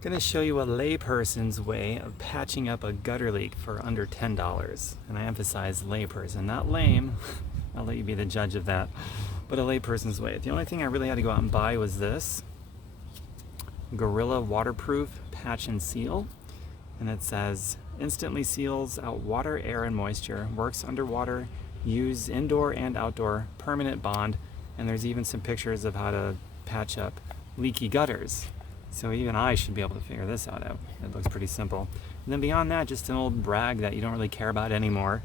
I'm going to show you a layperson's way of patching up a gutter leak for under $10. And I emphasize layperson, not lame. I'll let you be the judge of that. But a layperson's way. The only thing I really had to go out and buy was this Gorilla Waterproof Patch and Seal. And it says, instantly seals out water, air, and moisture, works underwater, use indoor and outdoor, permanent bond. And there's even some pictures of how to patch up leaky gutters. So even I should be able to figure this out. It looks pretty simple. And then beyond that, just an old brag that you don't really care about anymore,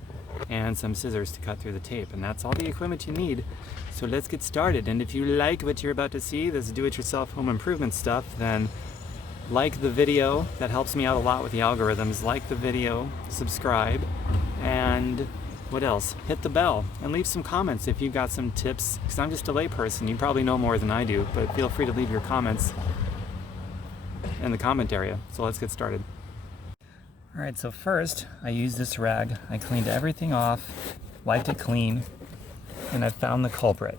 and some scissors to cut through the tape. And that's all the equipment you need. So let's get started. And if you like what you're about to see, this do-it-yourself home improvement stuff, then like the video. That helps me out a lot with the algorithms. Like the video, subscribe, and what else? Hit the bell and leave some comments if you've got some tips, because I'm just a layperson. You probably know more than I do, but feel free to leave your comments in the comment area. So let's get started. All right, so first I used this rag. I cleaned everything off, wiped it clean, and I found the culprit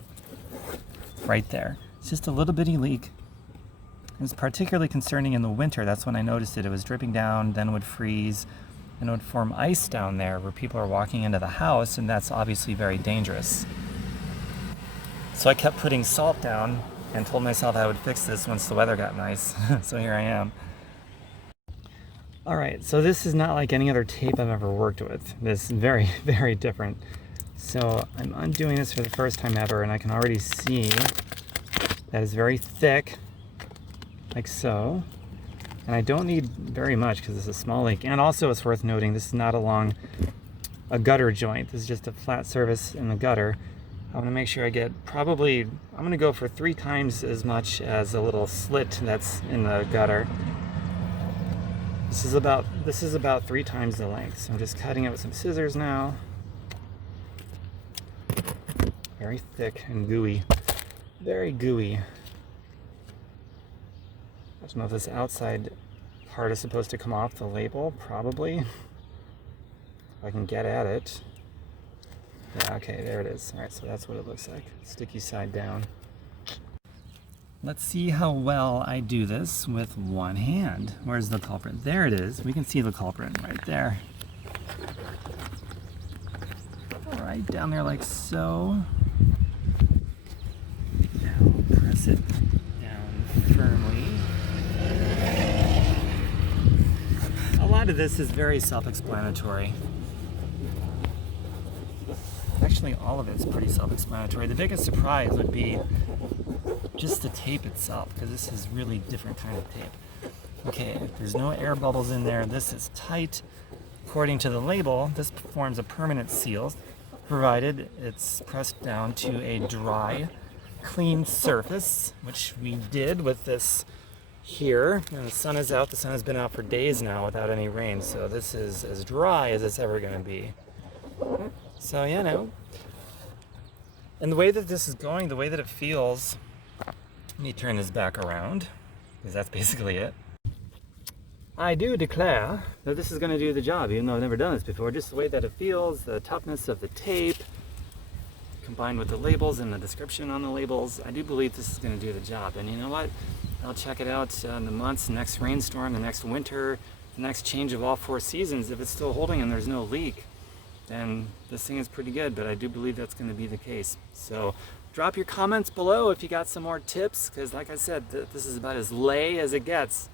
right there. It's just a little bitty leak. It was particularly concerning in the winter. That's when I noticed it. It was dripping down, then would freeze, and it would form ice down there where people are walking into the house, and that's obviously very dangerous. So I kept putting salt down and told myself I would fix this once the weather got nice. So here I am. All right, so this is not like any other tape I've ever worked with. This is very, very different. So I'm undoing this for the first time ever, and I can already see that it's very thick, like so. And I don't need very much because it's a small leak. And also it's worth noting, this is not along a gutter joint. This is just a flat surface in the gutter. I want to make sure I get I'm going to go for 3 times as much as a little slit that's in the gutter. This is about 3 times the length. So I'm just cutting it with some scissors now. Very thick and gooey. Very gooey. I don't know if this outside part is supposed to come off the label. Probably. If I can get at it. Yeah, okay, there it is. All right, so that's what it looks like. Sticky side down. Let's see how well I do this with one hand. Where's the culprit? There it is. We can see the culprit right there. Right down there like so. Now press it down firmly. A lot of this is very self-explanatory. Actually, all of it's pretty self-explanatory. The biggest surprise would be just the tape itself, because this is really different kind of tape. Okay, there's no air bubbles in there. This is tight. According to the label, this forms a permanent seal, provided it's pressed down to a dry, clean surface, which we did with this here. And the sun is out. The sun has been out for days now without any rain, so this is as dry as it's ever going to be. So, you know, and the way that this is going, the way that it feels, let me turn this back around, because that's basically it. I do declare that this is going to do the job, even though I've never done this before. Just the way that it feels, the toughness of the tape, combined with the labels and the description on the labels, I do believe this is going to do the job. And you know what? I'll check it out in the months, next rainstorm, the next winter, the next change of all 4 seasons. If it's still holding and there's no leak, then this thing is pretty good, but I do believe that's going to be the case. So drop your comments below if you got some more tips, because like I said, this is about as lay as it gets.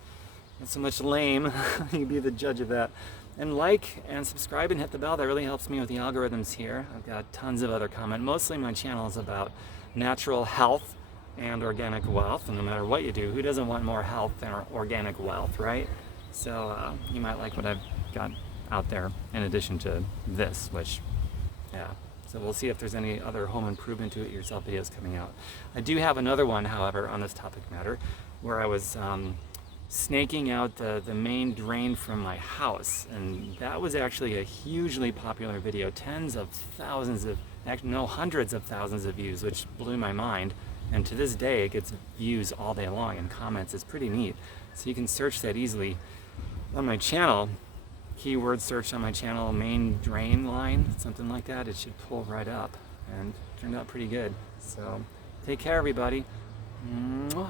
Not so much lame. You can be the judge of that. And like and subscribe and hit the bell. That really helps me with the algorithms here. I've got tons of other content. Mostly my channel is about natural health and organic wealth, and no matter what you do, who doesn't want more health and organic wealth, right? So you might like what I've got out there in addition to this, which, yeah. So we'll see if there's any other home improvement to it yourself videos coming out. I do have another one, however, on this topic matter, where I was snaking out the main drain from my house, and that was actually a hugely popular video. Hundreds of thousands of views, which blew my mind. And to this day, it gets views all day long and comments. It's pretty neat. So you can search that easily on my channel. Keyword search on my channel, main drain line, something like that. It should pull right up, and it turned out pretty good. So take care, everybody. Mwah.